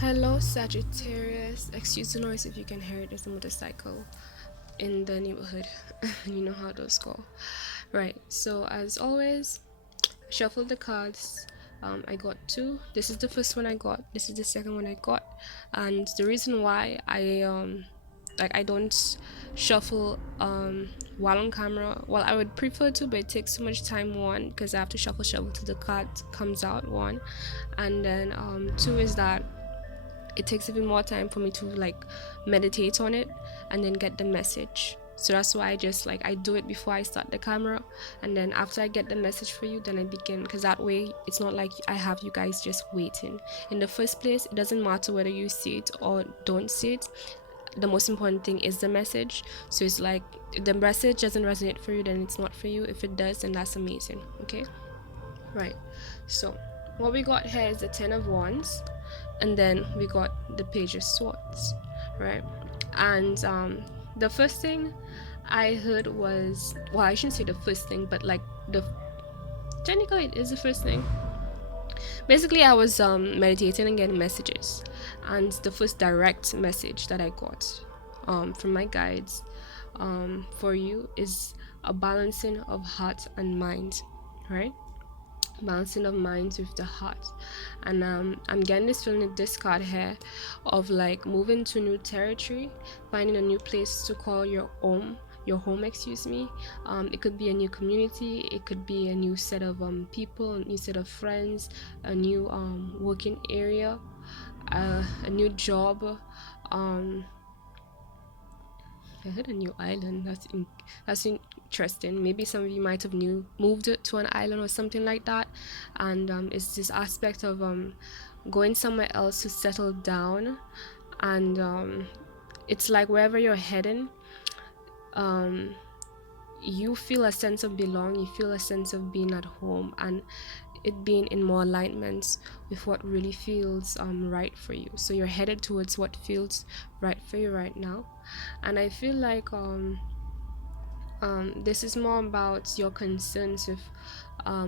Hello, Sagittarius. Excuse the noise if you can hear it. There's a motorcycle in the neighborhood. You know how those go. Right, so as always, shuffle the cards. I got two. This is the first one I got. This is the second one I got. And the reason why I don't shuffle while on camera, well, I would prefer to, but it takes so much time. One, because I have to shuffle till the card comes out. One, and then two is that it takes even more time for me to like meditate on it and then get the message. So that's why I just like I do it before I start the camera, and then after I get the message for you, then I begin, because that way it's not like I have you guys just waiting. In the first place, it doesn't matter whether you see it or don't see it. The most important thing is the message. So it's like if the message doesn't resonate for you, then it's not for you. If it does, then that's amazing. Okay, right. So what we got here is the 10 of Wands, and then we got the Page of Swords, right? And the first thing I heard was, well, I shouldn't say the first thing, but like the technically it is the first thing. Basically, I was meditating and getting messages, and the first direct message that I got from my guides for you is a balancing of heart and mind, right? Balancing of minds with the heart. And I'm getting this feeling in this card here of like moving to new territory, finding a new place to call your home, excuse me. It could be a new community, it could be a new set of people, a new set of friends, a new working area, a new job. um I heard a new island. That's interesting. Maybe some of you might have moved to an island or something like that, and it's this aspect of going somewhere else to settle down, and it's like wherever you're heading, um, you feel a sense of belong. You feel a sense of being at home, and it being in more alignment with what really feels right for you. So you're headed towards what feels right for you right now, and I feel like this is more about your concerns with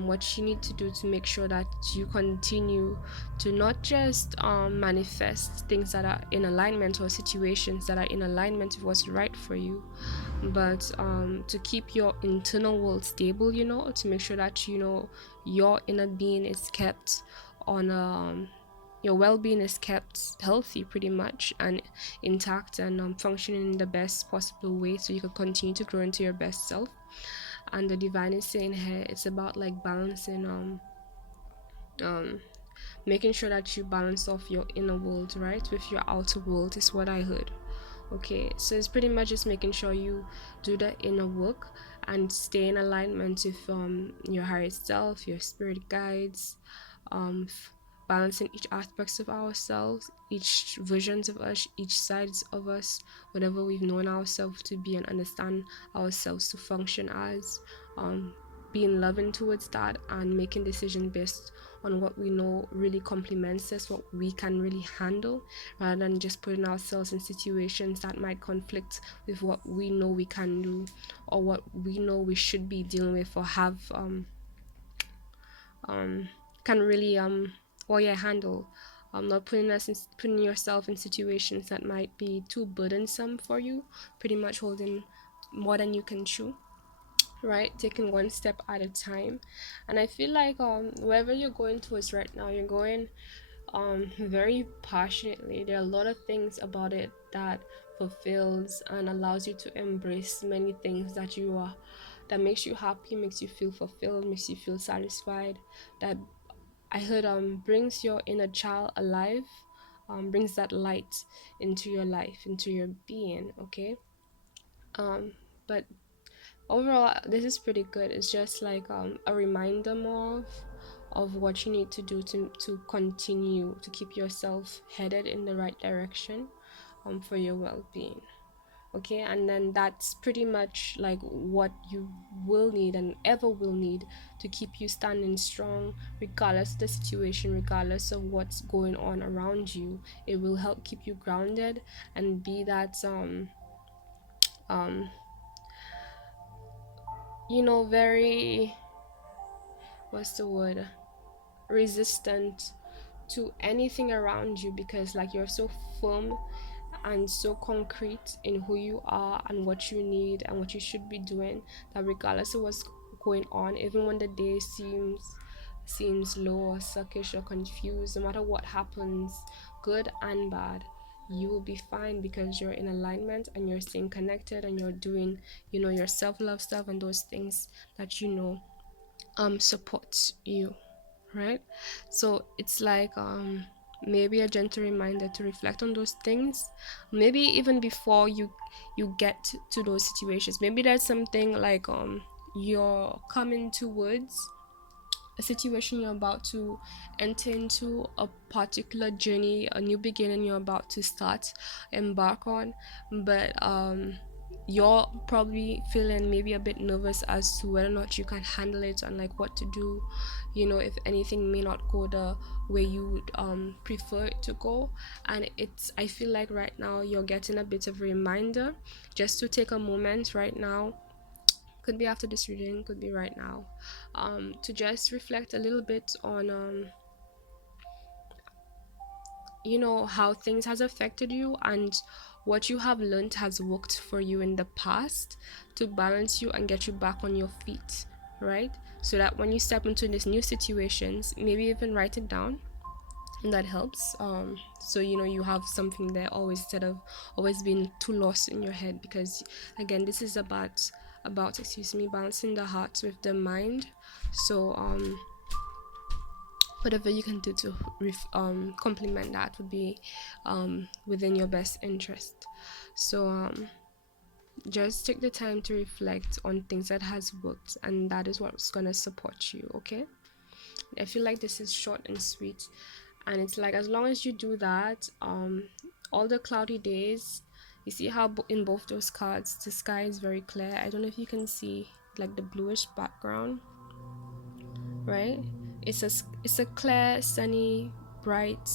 what you need to do to make sure that you continue to not just manifest things that are in alignment or situations that are in alignment with what's right for you, but to keep your internal world stable, to make sure that your inner being is kept on your well-being is kept healthy pretty much and intact and functioning in the best possible way, so you can continue to grow into your best self. And the divine is saying here it's about like balancing um making sure that you balance off your inner world, right, with your outer world, is what I heard. Okay, so it's pretty much just making sure you do the inner work and stay in alignment with your higher self, your spirit guides, um balancing each aspects of ourselves, each versions of us, each sides of us, whatever we've known ourselves to be and understand ourselves to function as, being loving towards that and making decisions based on what we know really complements us, what we can really handle, rather than just putting ourselves in situations that might conflict with what we know we can do or what we know we should be dealing with or have um can really well, yeah, handle. Not putting yourself in situations that might be too burdensome for you, pretty much holding more than you can chew, right, taking one step at a time. And I feel like wherever you're going towards right now, you're going very passionately. There are a lot of things about it that fulfills and allows you to embrace many things that you are, that makes you happy, makes you feel fulfilled, makes you feel satisfied, that I heard brings your inner child alive, brings that light into your life, into your being. Okay, but overall, this is pretty good. It's just like a reminder more of what you need to do to continue to keep yourself headed in the right direction for your well-being. Okay, and then that's pretty much like what you will need and ever will need to keep you standing strong regardless of the situation, regardless of what's going on around you. It will help keep you grounded and be that um very, what's the word, resistant to anything around you, because like you're so firm and so concrete in who you are and what you need and what you should be doing, that regardless of what's going on, even when the day seems low or suckish or confused, no matter what happens, good and bad, you will be fine, because you're in alignment and you're staying connected and you're doing, your self-love stuff and those things that supports you, right? So it's like maybe a gentle reminder to reflect on those things, maybe even before you get to those situations. Maybe there's something like you're coming towards a situation, you're about to enter into a particular journey, a new beginning you're about to embark on, but you're probably feeling maybe a bit nervous as to whether or not you can handle it and like what to do, if anything may not go the way you would prefer it to go. And I feel like right now you're getting a bit of a reminder just to take a moment right now, could be after this reading, could be right now, to just reflect a little bit on how things has affected you and what you have learned has worked for you in the past to balance you and get you back on your feet, right? So that when you step into these new situations, maybe even write it down, and that helps, so you have something there always, instead of always being too lost in your head, because again, this is about balancing the heart with the mind. So whatever you can do to complement that would be within your best interest. So just take the time to reflect on things that has worked, and that is what's gonna support you. Okay, I feel like this is short and sweet, and it's like, as long as you do that, all the cloudy days, you see how in both those cards the sky is very clear. I don't know if you can see like the bluish background, right? It's a clear, sunny, bright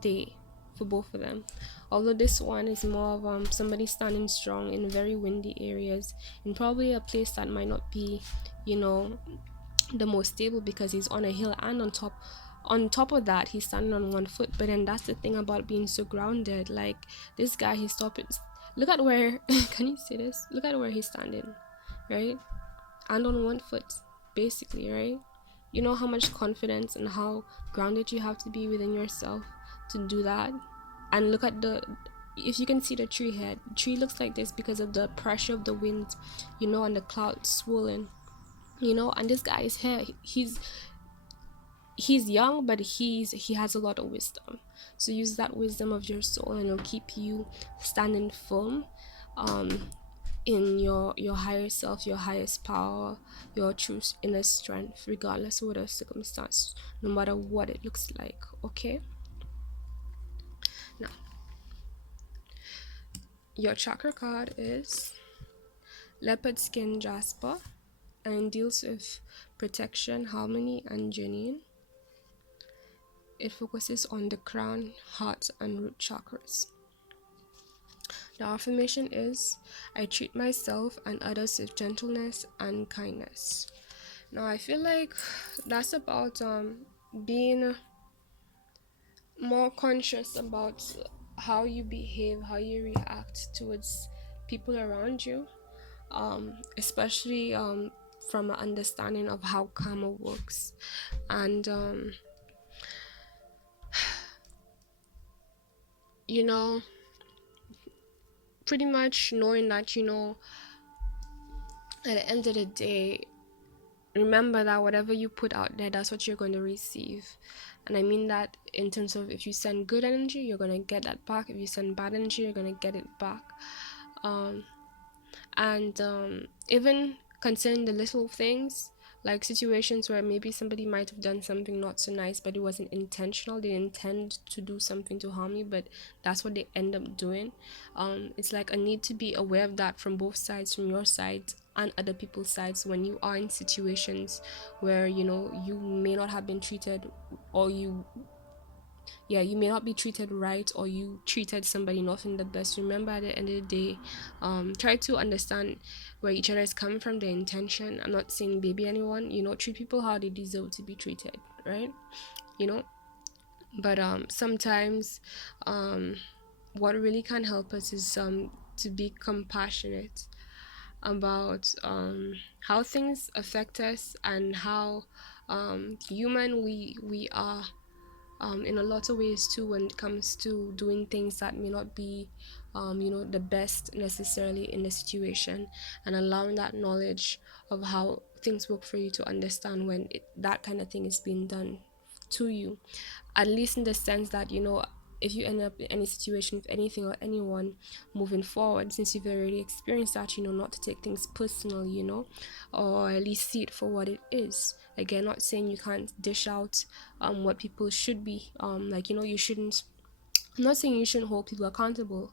day for both of them. Although this one is more of somebody standing strong in very windy areas, in probably a place that might not be, the most stable, because he's on a hill, and on top of that he's standing on one foot. But then that's the thing about being so grounded. Like this guy, he's stopping. Look at where can you see this? Look at where he's standing, right? And on one foot, basically, right? You know how much confidence and how grounded you have to be within yourself to do that. And look at if you can see the tree head, the tree looks like this because of the pressure of the wind, and the clouds swollen, and this guy is here. He's young, but he has a lot of wisdom. So use that wisdom of your soul, and it'll keep you standing firm in your higher self, your highest power, your true inner strength, regardless of what the circumstance, no matter what it looks like. Okay, now your chakra card is Leopardskin Jasper, and deals with protection, harmony, and journeying. It focuses on the crown, heart, and root chakras. The affirmation is, I treat myself and others with gentleness and kindness. Now I feel like that's about being more conscious about how you behave, how you react towards people around you, especially from an understanding of how karma works, and pretty much knowing that at the end of the day, remember that whatever you put out there, that's what you're going to receive. And I mean that in terms of, if you send good energy, you're going to get that back. If you send bad energy, you're going to get it back. And even concerning the little things, like situations where maybe somebody might have done something not so nice, but it wasn't intentional. They intend to do something to harm you, but that's what they end up doing. It's like a need to be aware of that from both sides, from your side and other people's sides, when you are in situations where you may not have been treated, or you may not be treated right, or you treated somebody not in the best. Remember, at the end of the day, try to understand where each other is coming from, the intention. I'm not saying baby anyone, treat people how they deserve to be treated, right? But sometimes um what really can help us is to be compassionate about how things affect us, and how human we are, in a lot of ways too, when it comes to doing things that may not be the best necessarily in the situation, and allowing that knowledge of how things work for you to understand when that kind of thing is being done to you, at least in the sense that if you end up in any situation with anything or anyone moving forward, since you've already experienced that, not to take things personal, or at least see it for what it is. Again, not saying you can't dish out what people should be, like, you shouldn't, I'm not saying you shouldn't hold people accountable.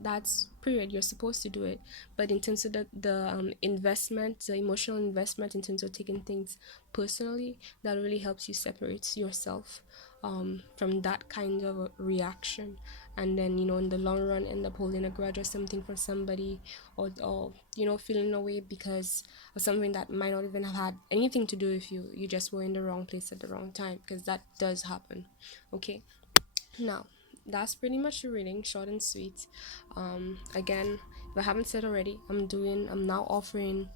That's period. You're supposed to do it. But in terms of the investment, the emotional investment, in terms of taking things personally, that really helps you separate yourself from that kind of a reaction. And then, in the long run, end up holding a grudge or something for somebody, or feeling away because of something that might not even have had anything to do with you. You just were in the wrong place at the wrong time, because that does happen. Okay. Now, that's pretty much the reading, short and sweet. Again, if I haven't said already, I'm now offering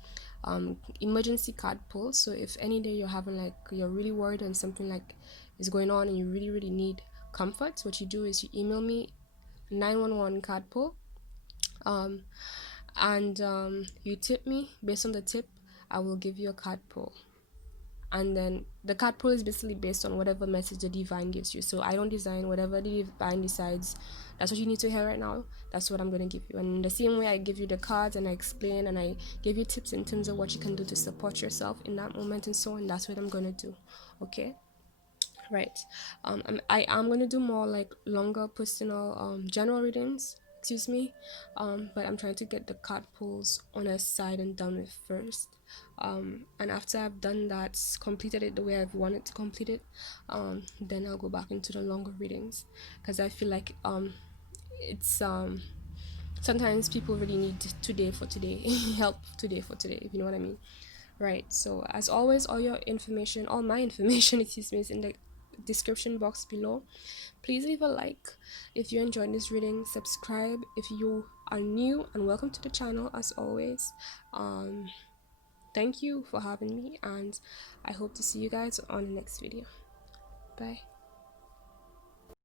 emergency card pulls. So if any day you're having, like, you're really worried and something like is going on and you really, really need comfort, what you do is you email me 911 card pull, um, and you tip me. Based on the tip, I will give you a card pull. And then the card pull is basically based on whatever message the divine gives you. So I don't design, whatever the divine decides that's what you need to hear right now, that's what I'm going to give you. And in the same way I give you the cards and I explain and I give you tips in terms of what you can do to support yourself in that moment and so on, that's what I'm going to do. Okay. Right. I am going to do more like longer personal general readings, excuse me, but I'm trying to get the card pulls on a side and done with first, and after I've done that, completed it the way I've wanted to complete it, then I'll go back into the longer readings, because I feel like it's sometimes people really need today for today help today for today, if you know what I mean. Right. So as always, all my information, excuse me, is in the description box below. Please leave a like if you enjoyed this reading. Subscribe if you are new, and welcome to the channel as always. Um, Thank you for having me, and I hope to see you guys on the next video. Bye.